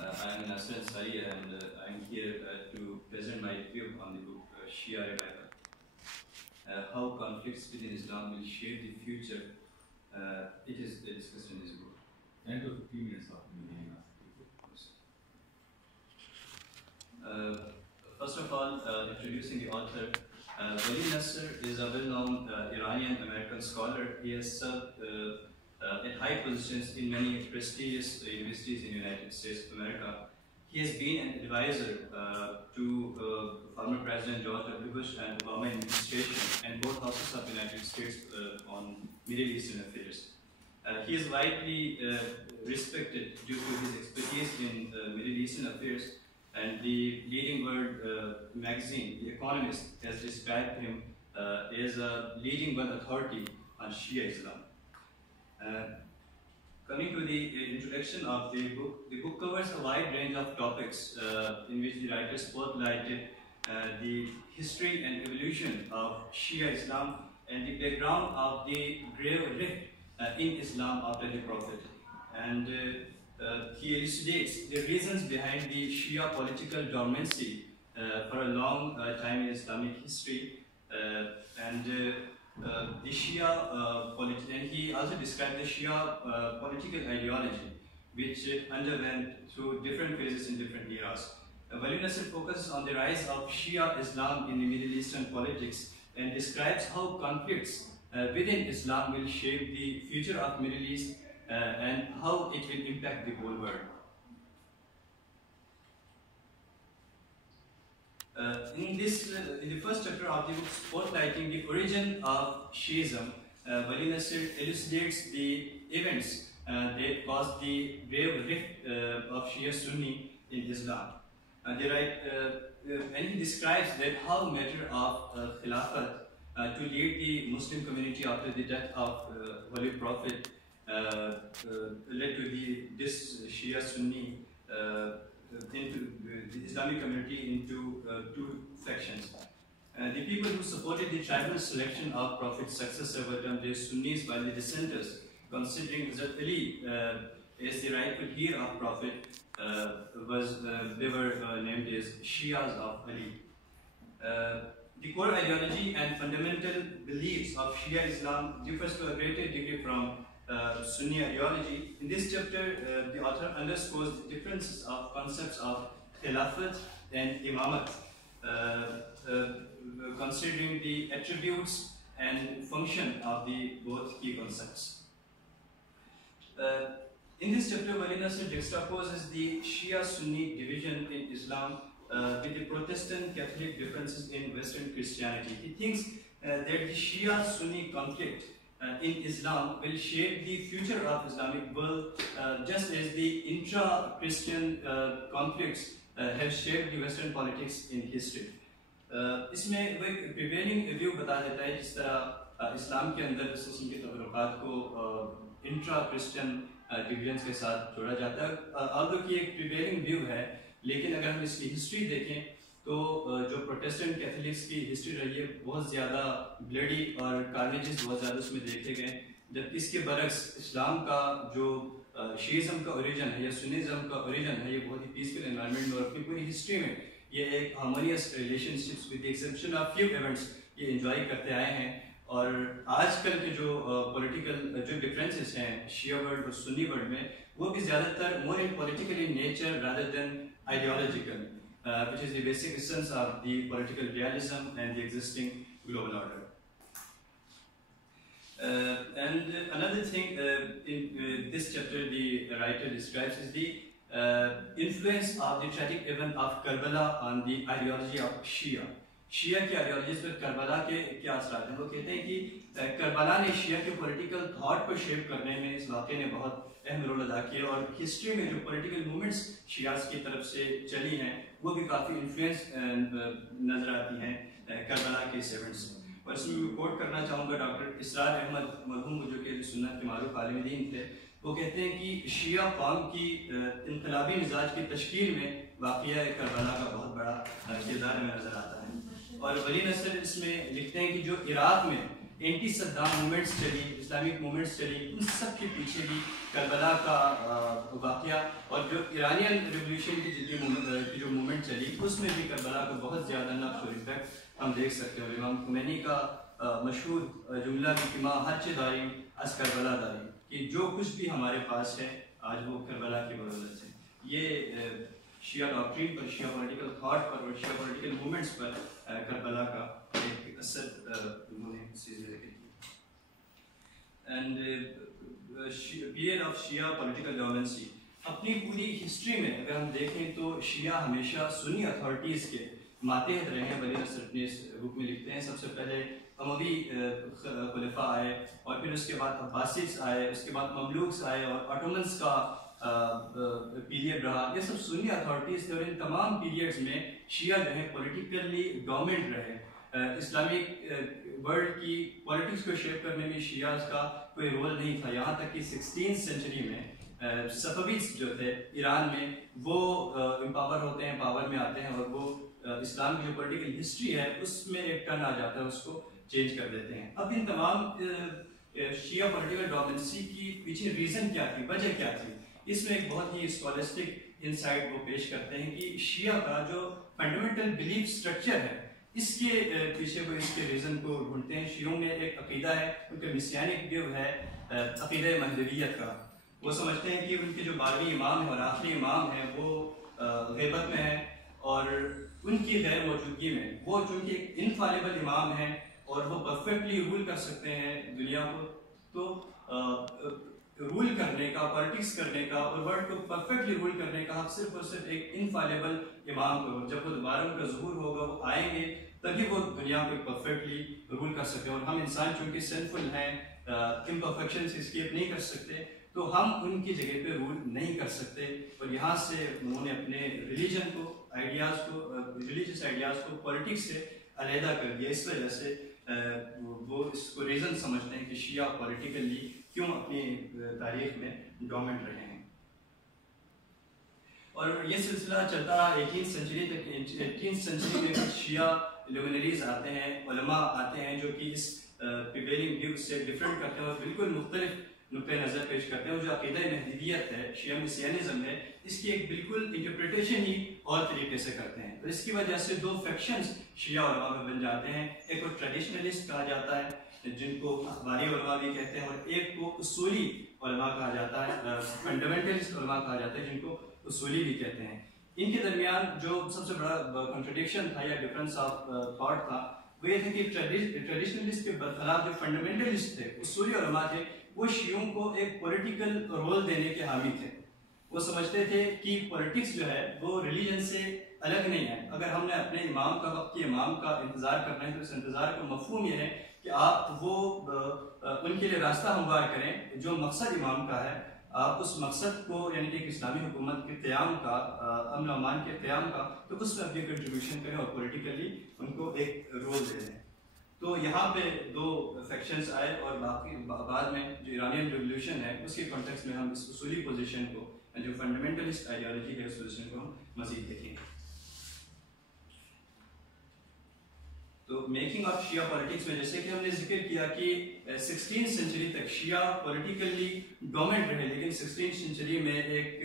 I am Nasser Ansari and I am here to present my view on the book Shia Revival. How conflicts within Islam will shape the future. It is discussed in this book. 10 to 15 minutes of meeting. First of all, introducing the author, Wali Nasser is a well-known Iranian-American scholar. He has served at high positions in many prestigious universities in the United States of America. He has been an advisor to former President George W. Bush and Obama administration and both houses of the United States on Middle Eastern affairs. He is widely respected due to his expertise in Middle Eastern affairs, and the leading world magazine, The Economist, has described him as a leading world authority on Shia Islam. Coming to the introduction of the book covers a wide range of topics in which the writer spotlighted the history and evolution of Shia Islam and the background of the grave rift in Islam after the Prophet. And he elucidates the reasons behind the Shia political dormancy for a long time in Islamic history, and the Shia and he also described the Shia political ideology, which underwent through different phases in different eras. Wali Nasser focuses on the rise of Shia Islam in the Middle Eastern politics and describes how conflicts within Islam will shape the future of Middle East and how it will impact the whole world. In the first chapter of the book, spotlighting the origin of Shiism, Wali Nasser elucidates the events that caused the grave rift of Shia-Sunni in Islam. And he describes that how matter of Khilafat to lead the Muslim community after the death of Holy Prophet led to this Shia-Sunni into the Islamic community into two factions. The people who supported the tribal selection of Prophet's successor were termed as Sunnis, while the dissenters, considering Hazrat Ali as the rightful heir of Prophet, they were named as Shias of Ali. The core ideology and fundamental beliefs of Shia Islam differs to a greater degree from Sunni ideology. In this chapter, the author underscores the differences of concepts of Khilafat and Imamat, considering the attributes and function of the both key concepts. In this chapter, Wali Nasser juxtaposes the Shia-Sunni division in Islam with the Protestant Catholic differences in Western Christianity. He thinks that the Shia-Sunni conflict in Islam will shape the future of Islamic world, just as the intra-Christian conflicts have shaped the Western politics in history. इसमें वो एक prevailing view बता देता है जिस तरह इस्लाम के अंदर इस किस्म के तबरुकात को intra-Christian divisions के साथ जोड़ा जाता है. although कि एक prevailing view है, लेकिन अगर हम इसकी हिस्ट्री देखें तो जो प्रोटेस्टेंट कैथोलिक्स की हिस्ट्री रही है बहुत ज़्यादा ब्लडी और कार्नेजेस बहुत ज़्यादा उसमें देखे गए, जबकि इसके बरक्स इस्लाम का जो शीइज़म का ओरिजिन है या सुन्निज़म का ओरिजिन है ये बहुत ही पीसफुल एनवायरनमेंट में और अपनी पूरी हिस्ट्री में ये एक harmonious relationships with the exception of few events ये एंजॉय करते आए हैं. और आजकल के जो पॉलिटिकल जो डिफरेंसेस हैं शिया वर्ल्ड और सुन्नी वर्ल्ड में वो भी ज़्यादातर more in political in nature rather than ideological, which is the basic essence of the political realism and the existing global order. And another thing in this chapter the writer describes is the influence of the tragic event of Karbala on the ideology of Shia. शिया की ideologies पर Karbala के क्या असरात हैं. वो कहते हैं कि करबला ने शिया के पॉलिटिकल थॉट को शेप करने में इस वाक़े ने बहुत अहम रोल अदा किया और हिस्ट्री में जो पॉलिटिकल मूवमेंट्स शियास की तरफ से चली हैं वो भी काफ़ी इन्फ्लुएंस नज़र आती हैं करबला के इस इवेंट से. और इसमें मैं कोट करना चाहूँगा डॉक्टर इसरार अहमद मरहूम जो कि सुन्नत के मारूफ आलिम दीन थे. वो कहते हैं कि शिया कौम की इनकलाबी मिजाज की तश्कील में वाक़या करबला का बहुत बड़ा किरदार में नज़र आता है. और वली नसर इसमें लिखते हैं कि जो इराक़ में एंटी सद्दाम मूवमेंट्स चली, इस्लामिक मूवमेंट्स चली, उन सब के पीछे भी करबला का वाक़या और जो ईरानियन रिवोल्यूशन की जो मूवमेंट चली उसमें भी करबला को बहुत ज़्यादा नक्श और इम्पैक्ट हम देख सकते हैं। इमाम खुमैनी का मशहूर जुमला कि माँ हर चे दारी अस करबला दारी, कि जो कुछ भी हमारे पास है आज वो करबला की बदौलत है। ये शिया डॉक्ट्रिन पर, शिया पॉलिटिकल थॉट पर और शिया पॉलिटिकल मूवमेंट्स पर करबला का एक असर उन्होंने जिक्र किया। And period of Shia political dominancy, अपनी पूरी हिस्ट्री में अगर हम देखें तो शिया हमेशा सुन्नी अथॉरिटीज़ के मातहत रहे हैं। वली नसर अपने इस बुक में लिखते हैं सबसे पहले अमवी खुलफा आए और फिर उसके बाद अब्बासिड्स आए, उसके बाद ममलूक्स आए और ऑटोमन्स का पीरियड रहा। ये सब सुन्नी अथॉरिटीज़ थे और इन तमाम पीरियड्स में शिया जो है पॉलिटिकली डोमिनेंट रहे। इस्लामिक वर्ल्ड की पॉलिटिक्स को शेप करने में शियाज का कोई रोल नहीं था। यहाँ तक कि 16th सेंचुरी में सफवीज जो थे ईरान में वो एम्पावर होते हैं, पावर में आते हैं और वो इस्लाम की जो पॉलिटिकल हिस्ट्री है उसमें एक टर्न आ जाता है, उसको चेंज कर देते हैं। अब इन तमाम शिया पॉलिटिकल डोमिनेंसी की पीछे रीज़न क्या थी, वजह क्या थी, इसमें एक बहुत ही स्कॉलस्टिक इंसाइट वो पेश करते हैं कि शिया का जो फंडामेंटल बिलीफ स्ट्रक्चर है इसके पीछे वो इसके रीज़न को ढूंढते हैं। शियों में एक अकीदा है, उनका मिसियानिक व्यू है अकीदा महदवियत का। वो समझते हैं कि उनके जो 12वें इमाम है और आखिरी इमाम है वो ग़ैबत में है और उनकी गैर मौजूदगी में वो चूँकि एक इनफालिबल इमाम है और वो परफेक्टली रूल कर सकते हैं दुनिया को, तो रूल करने का, पॉलिटिक्स करने का और वर्ल्ड को परफेक्टली रूल करने का हक सिर्फ और सिर्फ एक इनफालिबल इमाम को, जब वो दोबारा उनका ज़हूर होगा वो आएंगे तभी वो दुनिया को परफेक्टली रूल कर सकते हैं। और हम इंसान चूँकि सिंफुल हैं, इम्परफेक्शन से एस्केप नहीं कर सकते, तो हम उनकी जगह पे रूल नहीं कर सकते। और यहाँ से उन्होंने अपने रिलीजन को, आइडियाज़ को, रिलीजियस आइडियाज़ को पॉलिटिक्स से अलहदा कर दिया। इस वजह से वो इसको रीज़न समझते हैं कि शिया पॉलिटिकली क्यों अपनी तारीख में डोमिनेंट रहे हैं। और ये सिलसिला चलता रहा 18th सेंचुरी तक। 18th सेंचुरी में कुछ शिया लुमिनरीज आते हैं, उलमा आते हैं जो कि इस प्रिवेलिंग व्यू से डिफरेंट करते हैं और बिल्कुल मुख्तलिफ नुक्ते नज़र पेश करते हैं। जो अकीदा महदवियत है, शिया मिसियानिज़म है, इसकी एक बिल्कुल इंटरप्रिटेशन ही और तरीके से करते हैं। तो इसकी वजह से दो फैक्शंस शिया उलमा में बन जाते हैं। एक को ट्रेडिशनलिस्ट कहा जाता है जिनको अखबारी उलमा भी कहते हैं, और एक को उसूली उलमा कहा जाता है, फंडामेंटलिस्ट उलमा कहा जाता है जिनको उसूली भी कहते हैं। इनके दरमियान जो सबसे बड़ा कंट्रडिक्शन था या डिफरेंस ऑफ थॉट था वो ये था कि ट्रेडिशनलिस्ट के बरखिलाफ जो फंडामेंटलिस्ट थे, उसूली उलमा थे, वो शियों को एक पॉलिटिकल रोल देने के हामी थे। वो समझते थे कि पॉलिटिक्स जो है वो रिलीजन से अलग नहीं है। अगर हमने अपने इमाम का, वक्त के इमाम का इंतज़ार करना है तो इस इंतज़ार का मफहूम ये है कि आप वो उनके लिए रास्ता हमवार करें जो मकसद इमाम का है। आप उस मकसद को, यानी कि इस्लामी हुकूमत के क़याम का, अमन अमान के क़याम का, तो उसमें अपनी कंट्रीब्यूशन करें और पॉलिटिकली उनको एक रोल दे दें। तो यहाँ पे दो सेक्शंस आए और बाकी बाद में जो ईरानियन रिवोल्यूशन है उसके कॉन्टेक्स्ट में हम इस उसूली पोजीशन को, जो फंडामेंटलिस्ट आइडियोलॉजी है, उस पोजीशन को हम मज़ीद देखेंगे। तो मेकिंग ऑफ शिया पॉलिटिक्स में जैसे कि हमने जिक्र किया कि 16th सेंचुरी तक शिया पॉलिटिकली डोमिनेंट रहे, लेकिन 16th सेंचुरी में एक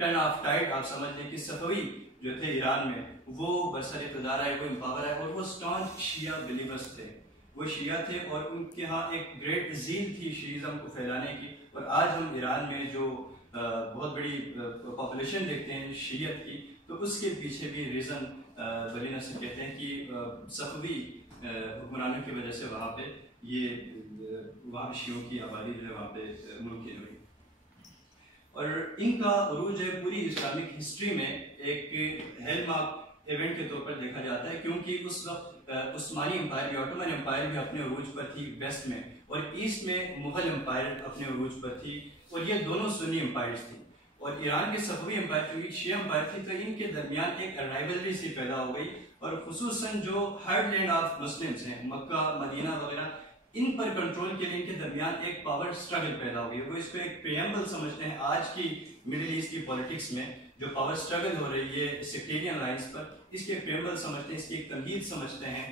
टर्न ऑफ टाइड आप समझ लें कि सफवी जो थे ईरान में वो बरसर इक़्तिदार आए, वो एम्पावर आए और वो स्टॉन्च शिया बिलीवर्स थे। वो शिया थे और उनके यहाँ एक ग्रेट ज़ील थी शिइज़्म को फैलाने की। और आज हम ईरान में जो बहुत बड़ी पॉपुलेशन देखते हैं शियत की, तो उसके पीछे भी रीज़न वली नसर कहते हैं कि सफवी हुक्मरानों की वजह से वहाँ पे वहाँ शियों की आबादी जो है वहाँ पे मुमकिन हुई। और इनका उरूज है पूरी इस्लामिक हिस्ट्री में एक हैलमार्क इवेंट के तौर पर देखा जाता है, क्योंकि उस वक्त उस्मानी एम्पायर या ऑटोमन एम्पायर भी अपने उरूज पर थी वेस्ट में, और ईस्ट में मुगल एम्पायर अपने उरूज पर थी, और ये दोनों सुन्नी एम्पायर्स थी। और ईरान के सफवी एम्पायर चूँकि शिया एम्पायर थी, तो इनके दरमियान एक राइवलरी सी पैदा हो गई। और खुसूसन जो हार्टलैंड ऑफ मुस्लिम्स हैं, मक्का, मदीना वगैरह, इन पर कंट्रोल के लिए इनके दरमियान एक पावर स्ट्रगल पैदा हो गई। वो इसको एक प्रियम्बल समझते हैं आज की मिडिल ईस्ट की पॉलिटिक्स में जो पावर स्ट्रगल हो रही है सेक्टेरियन लाइंस पर, इसके प्रियम्बल समझते हैं, इसकी एक तमहीद समझते हैं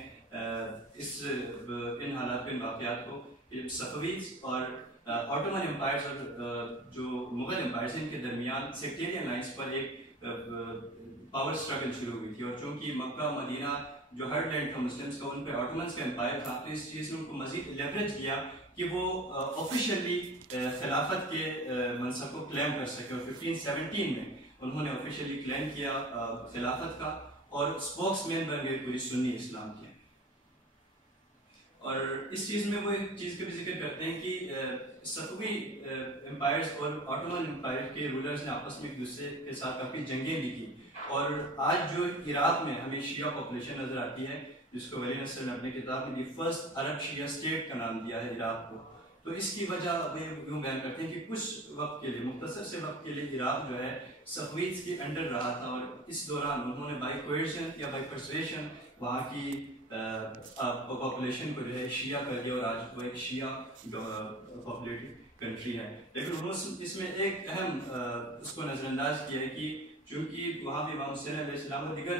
इन हालात इन वाक़यात को। सफवीज और ऑटोमन एम्पायर्स और जो मुगल एम्पायर्स इनके दरमियान सेक्टेरियन लाइंस पर एक पावर स्ट्रगल शुरू हुई थी। और चूंकि मक्का मदीना जो हर्ड लैंड था मुस्लिम्स का, उन पर ऑटोमन्स का एम्पायर था, तो इस चीज़ ने उनको मजीद लेवरेज किया कि वो ऑफिशियली खिलाफत के मनसब को क्लेम कर सके। और 1517 में उन्होंने ऑफिशियली क्लेम किया खिलाफत का और स्पोक्समैन बन गए पूरी सुन्नी इस्लाम के। और इस चीज़ में वो एक चीज़ का भी जिक्र करते हैं कि सफवी एम्पायर्स और ऑटोमन एम्पायर के रूलर्स ने आपस में एक दूसरे के साथ काफ़ी जंगें भी की। और आज जो इराक में हमें शिया पॉपुलेशन नज़र आती है, जिसको वली नसर ने अपनी किताब में the first Arab Shia state का नाम दिया है इराक को, तो इसकी वजह वे यूँ बयान करते हैं कि कुछ वक्त के लिए, मुख्तसर से वक्त के लिए इराक जो है सफवीज के अंडर रहा था। और इस दौरान उन्होंने बाई कोएर्शन या बाई परसुएशन वहाँ की पॉपुलेशन को जो है शिया कर दिया और आज वो एक शिया पॉपुलेटेड कंट्री है। लेकिन उन्होंने इसमें एक अहम उसको नज़रअंदाज किया है कि चूँकि वहाँ पे इमाम हुसैन अलैहिस्सलाम और दीगर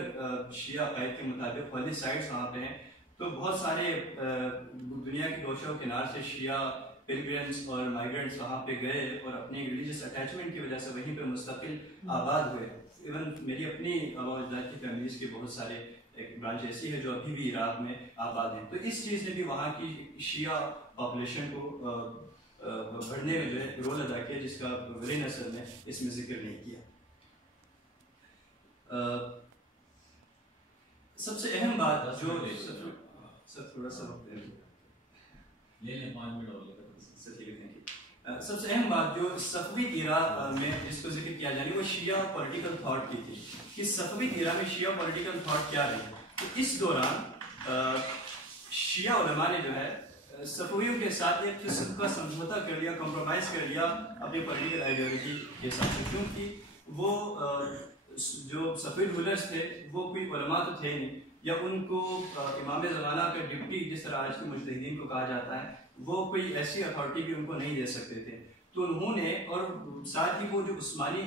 शिया कायद के मुताबिक वाली साइड्स वहाँ पे हैं, तो बहुत सारे दुनिया की गोशों किनार से शिया पिलग्रिम्स और माइग्रेंट्स वहाँ पे गए और अपनी रिलीजियस अटैचमेंट की वजह से वहीं पे मुस्तकिल आबाद हुए। इवन मेरी अपनी अजदाद की फैमिलीज के बहुत सारे एक ब्रांच ऐसी है जो अभी भी इराक में आबाद हैं। तो इस चीज़ ने भी वहाँ की शिया पॉपुलेशन को बढ़ने में जो है रोल अदा किया, जिसका वली नसर ने इसमें जिक्र नहीं किया। सबसे अहम बात जो सब थोड़ा सा वक्त ले लें 5 मिनट और सबसे अहम बात जो सफवी इरा में जिसको जिक्र किया जाने वो शिया पॉलिटिकल थॉट की थी कि सफवी इरा में शिया पॉलिटिकल थॉट क्या रही। तो इस दौरान शिया उलमा ने जो है सफवियों के साथ एक किस्म का समझौता कर लिया, कॉम्प्रोमाइज़ कर लिया अपनी पॉलिटिकल आइडियोलॉजी के साथ, क्योंकि वो जो सफवी रूलर्स थे वो कोई उलमा तो थे नहीं, या उनको इमाम ज़माना का डिप्टी जिस तरह आज के मुजतहिदीन को कहा जाता है, वो कोई ऐसी अथॉरिटी भी उनको नहीं दे सकते थे। तो उन्होंने, और साथ ही वो जो उस्मानी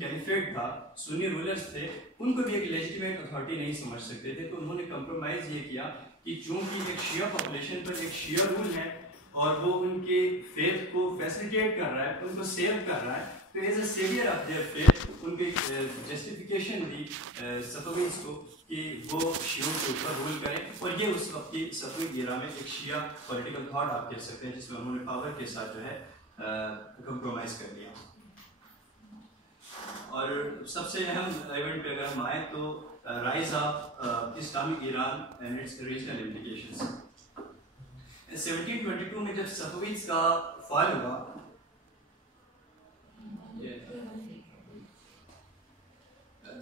कैलिफेट था, सुन्नी रूलर्स थे, उनको भी एक लेजिटिमेट अथॉरिटी नहीं समझ सकते थे। तो उन्होंने कंप्रोमाइज़ ये किया कि चूँकि एक शिया पॉपुलेशन पर एक शिया रूल है और वो उनके फेथ को फैसिलिटेट कर रहा है, उनको सेव कर रहा है, तो as a saviour of their faith उनको एक जस्टिफिकेशन दी सफवीज को कि वो शियों के ऊपर रूल करें। और ये उस वक्त की सफवी इरा में एक शिया पॉलिटिकल थॉट आप कह सकते हैं, जिसमें उन्होंने पावर के साथ जो है कंप्रोमाइज़ कर लिया। और सबसे अहम इवेंट पे अगर हम आए तो rise of Islamic Iran and it's regional implications. 1722 में जब सफवीज का फॉल हुआ,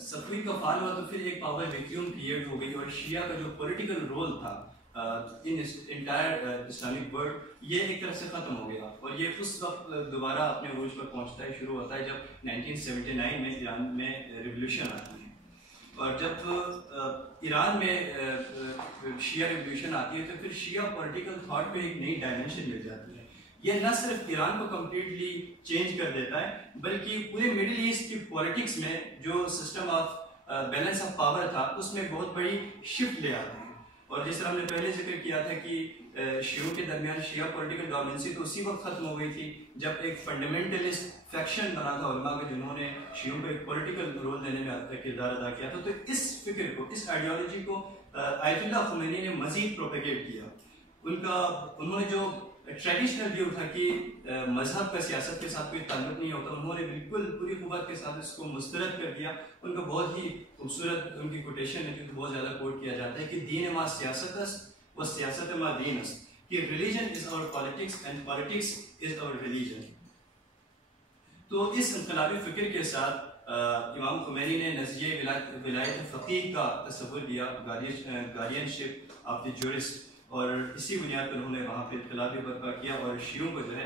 सफवी का फॉल हुआ, तो फिर एक पावर वैक्यूम क्रिएट हो गई और शिया का जो पॉलिटिकल रोल था इन इंटायर इस्लामिक वर्ल्ड, ये एक तरह से ख़त्म हो गया। और ये उस वक्त दोबारा अपने उरूज पर पहुंचता है, शुरू होता है जब 1979 में ईरान में रिवोल्यूशन आती है। और जब ईरान में शिया रिवोल्यूशन आती है तो फिर शिया पॉलिटिकल थॉट पे एक नई डायमेंशन मिल जाती है। ये न सिर्फ ईरान को कम्प्लीटली चेंज कर देता है, बल्कि पूरे मिडिल ईस्ट की पॉलिटिक्स में जो system of balance of power था उसमें बहुत बड़ी शिफ्ट ले आता है। और जिस तरह हमने पहले जिक्र किया था कि शियों के दरमियान शिया पॉलिटिकल डोमिनेंसी तो उसी वक्त खत्म हो गई थी जब एक फंडामेंटलिस्ट फैक्शन बना था उलमा के, जिन्होंने शियों को एक पॉलिटिकल रोल देने में किरदार अदा किया था। तो इस फिक्र को, इस आइडियोलॉजी को आयतुल्लाह खुमैनी ने मजीद प्रोपेगेट किया। उन्होंने जो ट्रेडिशनल व्यू था कि मजहब का सियासत के साथ कोई ताल्लुक नहीं होता, उन्होंने बिल्कुल पूरी कुव्वत के साथ इसको मुस्तरद कर दिया। उनका बहुत ही खूबसूरत उनकी कोटेशन है जो बहुत ज़्यादा कोट किया जाता है कि दीन मा सियासत व सियासत मा दीन, कि religion is our politics and politics is our religion. तो इस इनकलाबी फिक्र के साथ इमाम खुमैनी ने नज़रिए विलायत फ़क़ीह का तस्वुर दिया, गार्डियनशिप ऑफ द जूरिस्ट, और इसी बुनियाद पर उन्होंने वहाँ पे इनकलाबी बर्पा किया। और शियों को जो है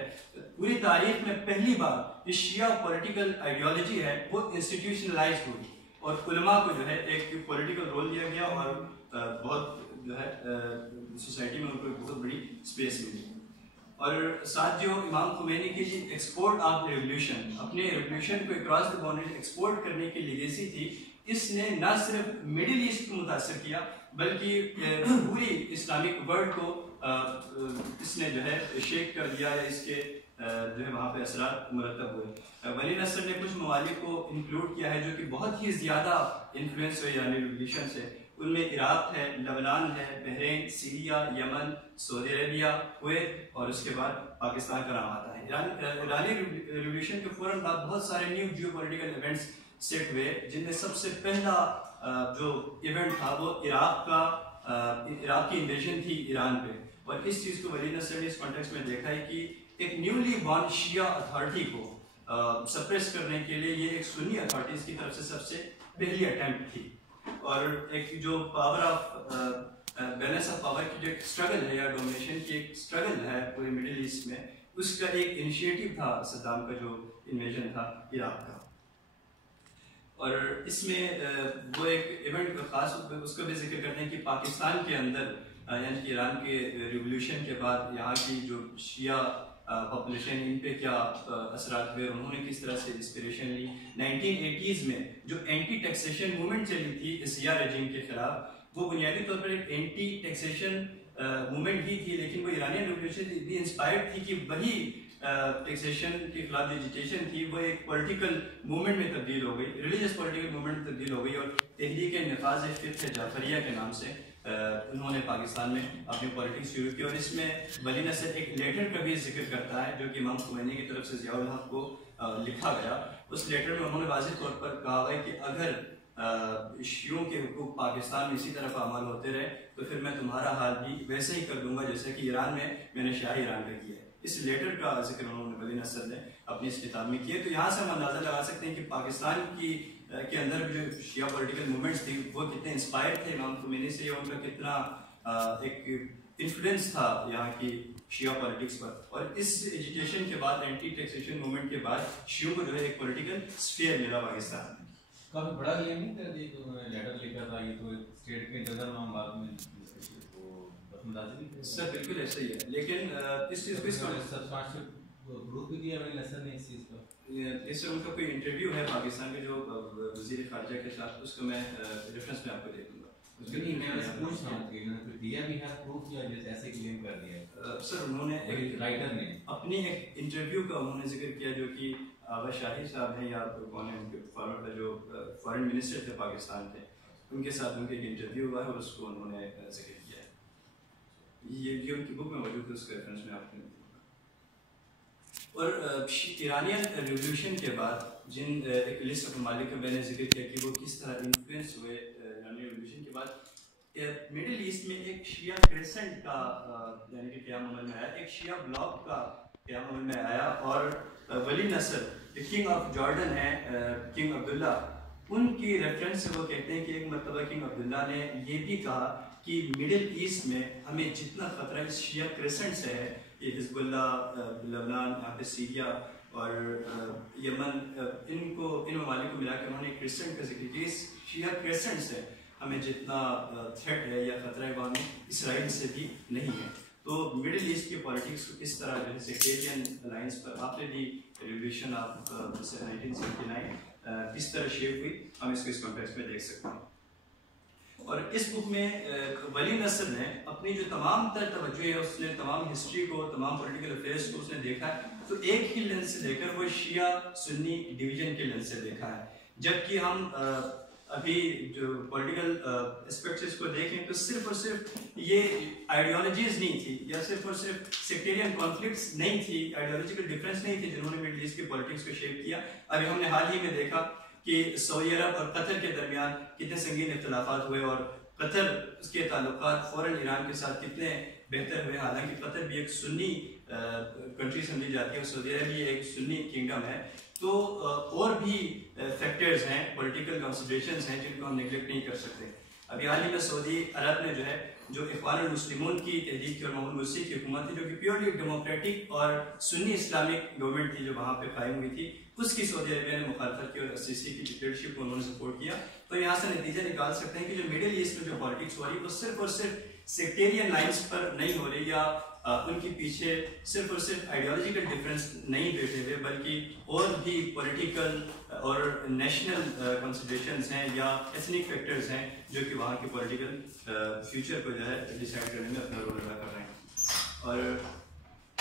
पूरी तारीख में पहली बार ये शिया पॉलिटिकल आइडियोलॉजी है वो इंस्टीट्यूशनलाइज हुई और उलमा को जो है एक पॉलिटिकल रोल दिया गया और बहुत जो है सोसाइटी में उनको बहुत बड़ी स्पेस मिली। और साथ जो इमाम खुमैनी की जी एक्सपोर्ट ऑफ रेवोल्यूशन, अपने रेवोल्यूशन को अक्रॉस द बाउंड्री एक्सपोर्ट करने की लीगेसी थी, इसने न सिर्फ मिडिल ईस्ट को मुतासर किया बल्कि पूरी इस्लामिक वर्ल्ड को इसने जो है शेक कर दिया या इसके जो है वहाँ पे असरात मुरतब हुए। वली नसर ने कुछ ममालिक को इंक्लूड किया है जो कि बहुत ही ज़्यादा इन्फ्लुएंस हुए ईरानी रिवोल्यूशन से। उनमें इराक है, लेबनान है, Bahrain, Syria, Yemen, Saudi Arabia, Kuwait और उसके बाद पाकिस्तान का नाम आता है। ईरानी रिवोल्यूशन के फ़ौरन बाद बहुत सारे न्यू जियोपॉलिटिकल इवेंट्स सेट हुए, जिनमें सबसे पहला जो इवेंट था वो इराक की इन्वेजन थी ईरान पे। और इस चीज़ को वली नसर ने इस कॉन्टेक्स्ट में देखा है कि एक न्यूली बॉर्न शिया अथॉरिटी को सप्रेस करने के लिए ये एक सुन्नी अथॉरिटीज़ की तरफ से सबसे पहली अटेम्प्ट थी। और एक जो power of balance of power की जो एक स्ट्रगल है या डोमिनेशन की एक स्ट्रगल है पूरे मिडिल ईस्ट में, उसका एक इनिशिएटिव था सद्दाम का जो इन्वेजन था इराक का। और इसमें वो एक इवेंट का खास उसका भी जिक्र करते हैं कि पाकिस्तान के अंदर यानी कि ईरान के रिवोल्यूशन के बाद यहाँ की जो शिया पॉपुलेशन, इन पे क्या असरात हुए, उन्होंने किस तरह से इंस्पिरेशन ली। 1980s में जो एंटी टैक्सेशन मूवमेंट चली थी सिया रेजिम के खिलाफ, वो बुनियादी तौर पर एक एंटी टैक्सेशन मूवमेंट ही थी, लेकिन वो ईरानी रिवोल्यूशन इतनी इंस्पायर्ड थी कि वही टैक्सेशन के खिलाफ जो एजिटेशन थी वो एक पॉलिटिकल मूवमेंट में तब्दील हो गई, रिलीजियस पॉलिटिकल मूवमेंट में तब्दील हो गई। और तहरीक नफाज फ़ित्ह जाफरिया के नाम से उन्होंने पाकिस्तान में अपनी पॉलिटिक्स शुरू की। और इसमें वली नसर एक लेटर का भी जिक्र करता है जो कि इमाम खुमैनी की तरफ से ज़ियाउल हक को लिखा गया। उस लेटर में उन्होंने वाज़ेह तौर पर कहा है कि अगर शियों के हुकूक पाकिस्तान में इसी तरह अमल होते रहे तो फिर मैं तुम्हारा हाल भी वैसे ही कर दूंगा जैसे कि ईरान में मैंने शाह ईरान का किया है। इस लेटर का जिक्र उन्होंने वली नसर ने अपनी इस किताब में किया। तो यहाँ से हम अंदाजा लगा सकते हैं कि पाकिस्तान के अंदर भी जो शिया पॉलिटिकल मूवमेंट्स थी वो कितने इंस्पायर थे इमाम खुमैनी से, या उनका कितना एक इन्फ्लुएंस था यहाँ की शिया पॉलिटिक्स पर। और इस एजुकेशन के बाद, एंटी टैक्सेशन मूवमेंट के बाद, शियों को जो है एक पॉलिटिकल स्फीयर मिला पाकिस्तान में। काफी बड़ा क्लेम नहीं कर दिया तो लेटर लिखा था, ये तो स्टेट के इंतजार में बाद में सर बिल्कुल ऐसा ही है, लेकिन इस चीज़ को सब्सटेंशियल प्रूफ भी दिया वली नसर ने इस चीज़ का। इससे उनका कोई इंटरव्यू है पाकिस्तान के जो वज़ीर ख़ारजा के साथ, उसको मैं रेफरेंस में आपको दे दूँगा। नहीं, मैं बस पूछ रहा हूँ कि इन्होंने दिया भी है प्रूफ या जैसे ऐसे क्लेम कर दिया। सर उन्होंने एक राइटर ने अपनी एक इंटरव्यू का उन्होंने जिक्र किया जो कि आगा शाही साहब हैं या कौन है उनके जो फॉरेन मिनिस्टर थे पाकिस्तान के, उनके साथ उनके एक इंटरव्यू हुआ है और उसको उन्होंने जिक्र किया है। ये उनकी बुक में मौजूद है, उसका रेफरेंस में आपको। और ईरानियन रिवोल्यूशन के बाद जिन एक लिस्ट ऑफ ममालिक का मैंने जिक्र किया कि वो किस तरह इन्फ्लुएंस हुए ईरानी रिवोल्यूशन के बाद, मिडिल ईस्ट में एक शिया क्रेसेंट का यानी कि क़याम अमल में आया, एक शिया ब्लॉक का क़याम अमल में आया। और वली नसर जो किंग ऑफ जॉर्डन है, किंग अब्दुल्ला, उनकी रेफरेंस से वो कहते हैं कि एक मरतबा किंग अब्दुल्ला ने ये भी कहा कि मिडिल ईस्ट में हमें जितना ख़तरा इस शिया क्रेसेंट से है, ये हिज़्बुल्लाह, लेबनान, यहाँ पे सीरिया और यमन, इन ममालिक को मिलाकर उन्होंने क्रेसेंट का जिक्र किया। इस शिया क्रेसेंट से हमें जितना थ्रेट है या ख़तरा है वो हमें इसराइल से भी नहीं है। तो मिडिल ईस्ट की पॉलिटिक्स को किस तरह जो है सेक्टेरियन अलायंस पर आफ्टर दी रिवोल्यूशन ऑफ 1979 किस तरह शेप हुई, हम इसको इस कॉन्टेक्स्ट में देख सकते हैं। और इस बुक में वली नसर ने अपनी जो तमाम तर तवज्जो है, उसने तमाम हिस्ट्री को, तमाम पॉलिटिकल अफेयर्स को उसने देखा है, तो एक ही लेंस से देखकर वो शिया सुन्नी डिवीजन के लेंस से देखा है। जबकि हम अभी जो पॉलिटिकल एस्पेक्ट्स को देखें तो सिर्फ और सिर्फ ये आइडियोलॉजीज नहीं थी या सिर्फ और सिर्फ सेक्टेरियन कॉन्फ्लिक्ट्स नहीं थी, आइडियोलॉजिकल डिफरेंस नहीं थे जिन्होंने मिडिल ईस्ट की पॉलिटिक्स को शेप किया। अभी हमने हाल ही में देखा कि सऊदी अरब और कतर के दरमियान कितने संगीन इख्तिलाफात हुए और कतर उसके ताल्लुकात फौरन ईरान के साथ कितने बेहतर हुए। हालांकि कतर भी एक सुन्नी कंट्री समझी जाती है, सऊदी अरब भी एक सुन्नी किंगडम है। तो और भी फैक्टर्स हैं, पॉलिटिकल कंसिडरेशंस हैं जिनको हम नेगलेक्ट नहीं कर सकते। अभी हाल ही में सऊदी अरब ने जो इख्वानुल मुस्लिमून की तहरीक थी और मोहम्मद मुर्सी की हुकूमत थी, जो कि प्योरली डेमोक्रेटिक और सुन्नी इस्लामिक गवर्नमेंट थी जो वहाँ पे कायम हुई थी, उसकी सऊदी अरबिया ने मुखालफत की और सीसी की डिक्टेटरशिप को उन्होंने सपोर्ट किया। तो यहाँ से नतीजा निकाल सकते हैं कि जो मिडिल ईस्ट में जो पॉलिटिक्स हो रही है वो सिर्फ और सिर्फ सेक्टेरियन लाइन्स पर नहीं हो रही या उनके पीछे सिर्फ और सिर्फ आइडियोलॉजिकल डिफरेंस नहीं बैठे हुए, बल्कि और भी पॉलिटिकल और नेशनल कंसिडरेशंस हैं या एथनिक फैक्टर्स हैं जो कि वहाँ के पॉलिटिकल फ्यूचर को जो है डिसाइड करने में अपना रोल अदा कर रहे हैं। और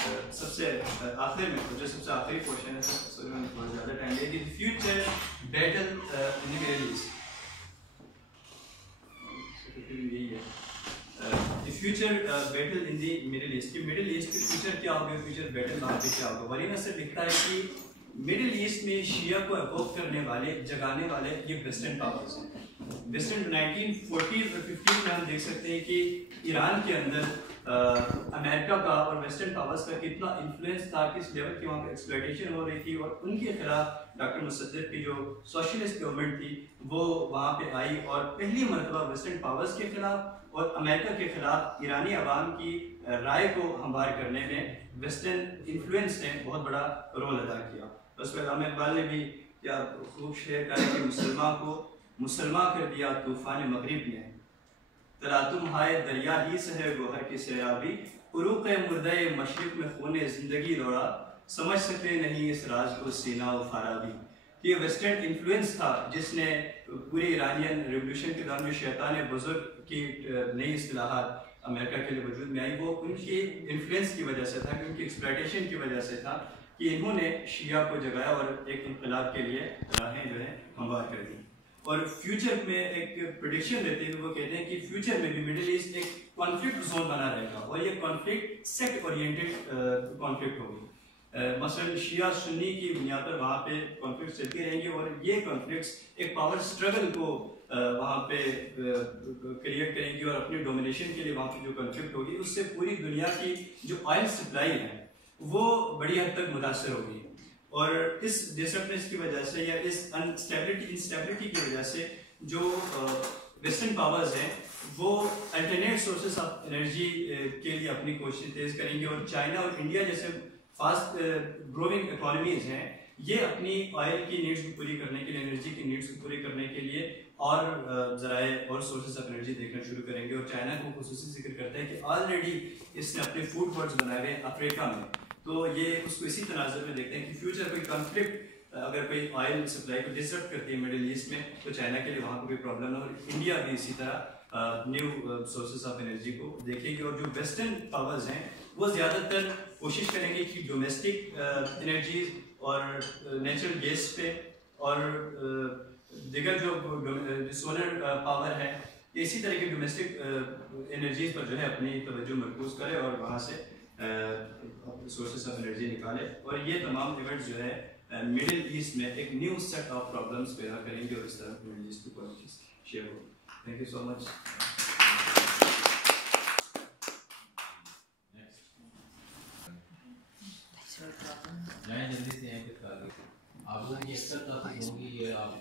सबसे आखिर में जो सबसे आखिरी क्वेश्चन है, सर मैंने थोड़ा ज़्यादा टाइम लिया, कि future battle in the middle east, यही है the future battle in the middle east, कि मिडिल ईस्ट के फ्यूचर क्या होगा, फ्यूचर बैटल वहाँ पे क्या होगा। वरीना सर लिखता है कि मिडिल ईस्ट में शिया को अवॉक करने वाले, जगाने वाले ये वेस्टर्न पावर्स हैं। वेस्टर्न 1940s और 50s में हम देख सकते हैं कि ईरान के अंदर अमेरिका का और वेस्टर्न पावर्स का कितना इन्फ्लुएंस था, किस लेवल की वहाँ पर एक्सप्लॉयटेशन हो रही थी, और उनके खिलाफ डॉक्टर मुसद्दिक की जो सोशलिस्ट गवर्नमेंट थी वो वहाँ पे आई, और पहली मरतबा वेस्टर्न पावर्स के खिलाफ और अमेरिका के खिलाफ ईरानी अवाम की राय को हमवार करने में वेस्टर्न इन्फ्लुएंस ने बहुत बड़ा रोल अदा किया। उस पर अल्लामा इकबाल ने भी क्या खूब शेर कहा कि मुसलमान को मुसलमान कर दिया तूफान मगरिब ने, तरातुम हाय दरिया ही से है गोहर की सैराबी, उरूक़ मुर्दे मशरिक़ में खूने ज़िंदगी दौड़ा, समझ सकते नहीं इस राज को सीना व फाराबी। ये वेस्टर्न इन्फ्लुएंस था जिसने पूरे ईरानियन रिवोल्यूशन के दौरान में शैतान बुजुर्ग की नई इस्तिलाहात अमेरिका के लिए वजूद में आई, वो उनकी इन्फ्लुएंस की वजह से था, कि उनकी एक्सप्लॉयटेशन की वजह से था कि इन्होंने शिया को जगाया और एक इनकलाब के लिए राहें जो है हमवार कर दी। और फ्यूचर में एक प्रेडिक्शन देते हुए वो कहते हैं कि फ्यूचर में भी मिडिल ईस्ट एक कॉन्फ्लिक्ट जोन बना रहेगा, और ये कॉन्फ्लिक्ट सेक्ट ओरिएंटेड कॉन्फ्लिक्ट होगी। मसलन शिया सुन्नी की बुनियाद पर वहाँ पे कॉन्फ्लिक्ट चलती रहेंगे, और ये कॉन्फ्लिक्ट्स एक पावर स्ट्रगल को वहाँ पे क्रिएट करेंगी, और अपनी डोमिनेशन के लिए वहाँ पे जो कॉन्फ्लिक्ट होगी उससे पूरी दुनिया की जो ऑयल सप्लाई है वो बड़ी हद तक मुतासर होगी। और इस डिसरप्टनेस की वजह से या इस इंस्टेबिलिटी की वजह से जो वेस्टर्न पावर्स हैं वो अल्टरनेट सोर्सेस ऑफ एनर्जी के लिए अपनी कोशिश तेज करेंगे, और चाइना और इंडिया जैसे फास्ट ग्रोइंग इकोनॉमीज हैं ये अपनी ऑयल की नीड्स को पूरी करने के लिए, एनर्जी की नीड्स को पूरी करने के लिए और ज़राए और सोर्सेस ऑफ एनर्जी देखना शुरू करेंगे। और चाइना को खुसूसी जिक्र करता है कि ऑलरेडी इसने अपने फूड हब्स बनाए हुए अफ्रीका में, तो ये उसको इसी तनाज़ुर में देखते हैं कि फ्यूचर कोई कॉन्फ्लिक्ट अगर कोई ऑयल सप्लाई को डिसरप्ट करती है मिडिल ईस्ट में, तो चाइना के लिए वहाँ पर कोई प्रॉब्लम है, और इंडिया भी इसी तरह न्यू सोर्सेस ऑफ एनर्जी को देखेगी। और जो वेस्टर्न पावर्स हैं वो ज़्यादातर कोशिश करेंगे कि डोमेस्टिक एनर्जीज और नेचुरल गैस पे और दिगर जो सोलर पावर है, इसी तरह की डोमेस्टिक एनर्जीज पर जो है अपनी तवज्जो मरकूज करे और वहाँ से सोर्सेस ऑफ एनर्जी निकाले। और ये तमाम इवेंट्स जो है मिडिल ईस्ट में एक न्यू सेट ऑफ प्रॉब्लम्स पैदा करेंगे, और इस तरह मिडिल ईस्ट की पॉलिटिक्स शेयर होगी। Thank you so much. जल्दी से आप लोगों की एक्स्ट्रा क्लासेस होंगी, ये आप